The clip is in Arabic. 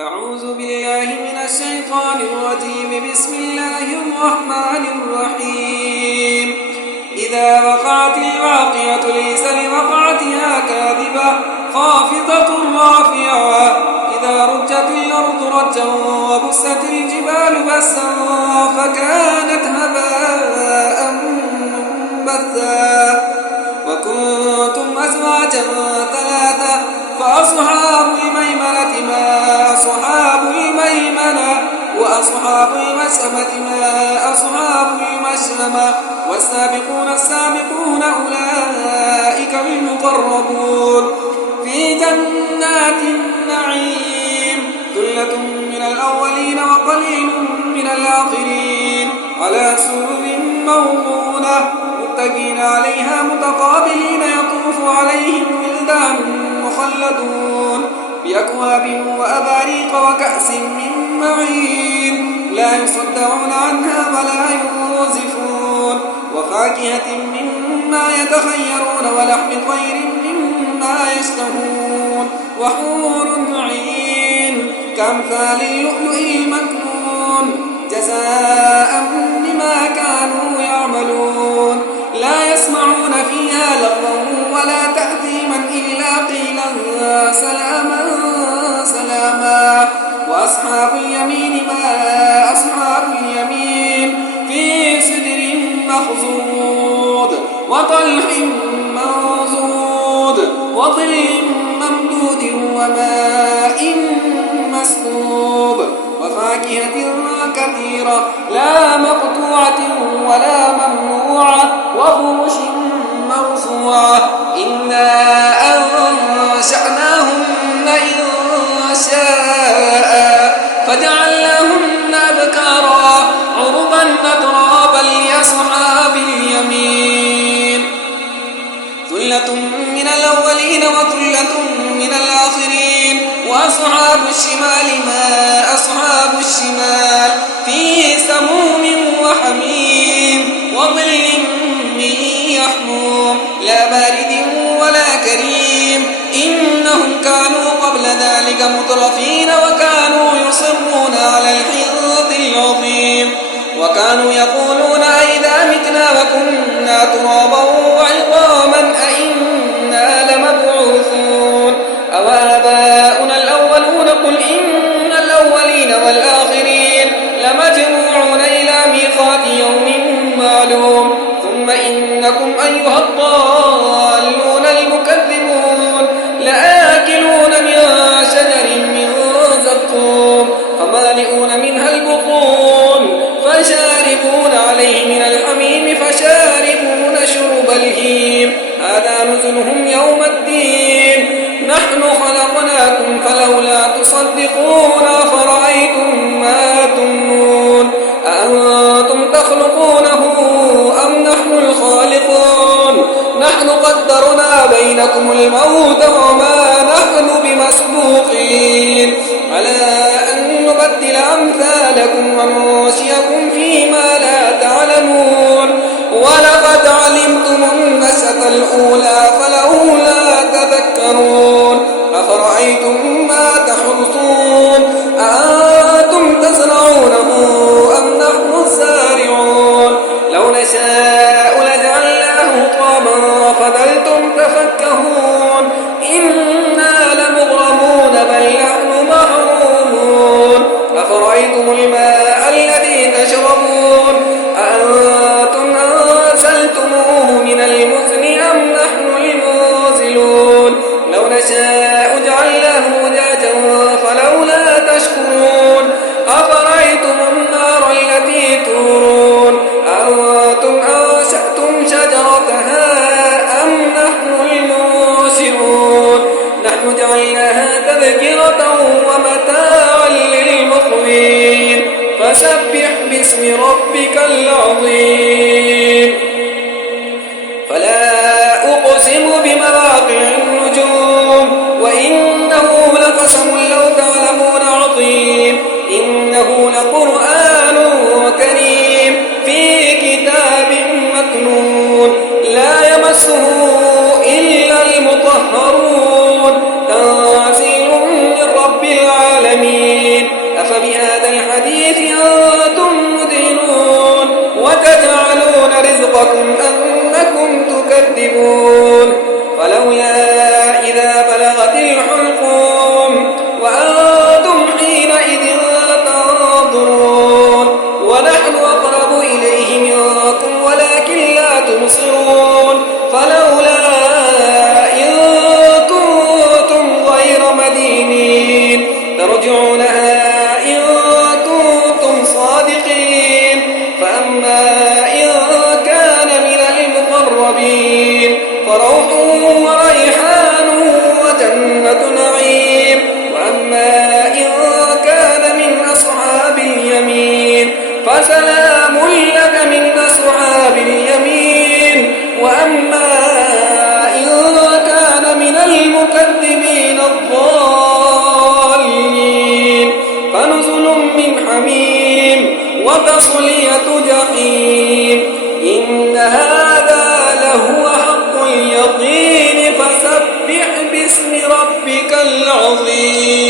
أعوذ بالله من الشيطان الرجيم. بسم الله الرحمن الرحيم. إذا وقعت الواقعة ليس لوقعتها كاذبة خافضة رافعة. إذا رجت الأرض رجا وبست الجبال بسا فكانت هباء منبثا وكنتم أزواجا ثلاثة فأصحاب الميمنة ما أصحاب الميمنة وأصحاب المشأمة ما أصحاب المشأمة والسابقون السابقون أولئك المقربون في جنات النعيم. ثلة من الأولين وقليل من الآخرين على سرر موضونة متكئين عليها متقابلين يطوف عليهم ولدان مخلدون بأكواب وأباريق وكأس من معين لا يصدعون عنها ولا ينزفون وفاكهة مما يتخيرون ولحم طير مما يشتهون وحور عين كأمثال اللؤلؤ المكنون جزاء بما كانوا يعملون. لا يسمعون فيها لغوا ولا تأثيما إلا قيلا سلاما سلاما. وأصحاب اليمين ما أصحاب اليمين في سدر مخضود وطلح منضود وظل ممدود وماء مسكوب وفاكهة كثيرة لا مقطوعة ولا ممنوعة وفرش مرفوعة. إنا أنشأناهن إنشاء فجعلناهن أبكارا عربا أترابا لأصحاب اليمين. ثلة من الأولين وثلة من الآخرين وأصحاب الشمال ما أصحاب الشمال في سموم وحميم وظل من يحموم لا بارد ولا كريم. إنهم كانوا قبل ذلك مترفين وكانوا يصرون على الحنث العظيم وكانوا يقولون أئذا متنا وكنا ترابا وعظاما أئنا لمبعوثون أو آباؤنا الأولون قل إن الأولين والآخرين لمجموعون إلى ميقات يوم معلوم ثم إنكم أيها الضالون المكذبون لآكلون من شجر من زقوم فمالئون منها البطون فشاربون عليه من الحميم فشاربون شرب الهيم هذا نزلهم يوم الدين. نحن خلقناكم فلولا تصدقون أفرأيتم ما تمنون أأنتم تخلقونه أم نحن الخالقون نحن قدرنا بينكم الموت وما نحن بمسبوقين على أن نبدل أمثالكم وننشئكم فيما لا تعلمون ولقد علمتم النشأة الأولى فلولا تذكرون. أفرأيتم ما تحرثون أأنتم تزرعونه أم نحن الزارعون لو نشاء لجعلناه طابا فظلتم تفكهون إنا لمغرمون بل نحن محرومون. أفرأيتم الماء الذي تشربون أأنتم أنزلتموه من المزن أم نحن المنزلون لو نشاء جعلناه أجاجا فلولا تشكرون. أفرأيتم النار التي تورون أأنتم أنشأتم شجرتها أم نحن المنشئون نحن جعلناها تذكرة ومتاعا للمقوين فسبح باسم ربك العظيم. فلا أقسم بمواقع النجوم وإنه لقسم لو تعلمون عظيم. إنه لقرآن كريم في كتاب مكنون لا يمسه إلا المطهرون تنزيل من رب العالمين. أفبهذا الحديث أنتم مدهنون وتجعلون رزقكم أنكم تكذبون فلولا إذا بلغت الحلقوم وأنتم حينئذ تنظرون ونحن أقرب إليه منكم ولكن لا تبصرون فلولا إن كنتم غير مدينين ترجعونها إن كنتم صادقين فأما إن كان من المقربين فروح وريحان وجنة نعيم وأما إن كان من أصحاب اليمين فسلام لك من أصحاب اليمين وأما إن كان من المكذبين الضالين فنزل من حميم وتصلية جحيم إن هذا لهو حق اليقين فسبح باسم ربك العظيم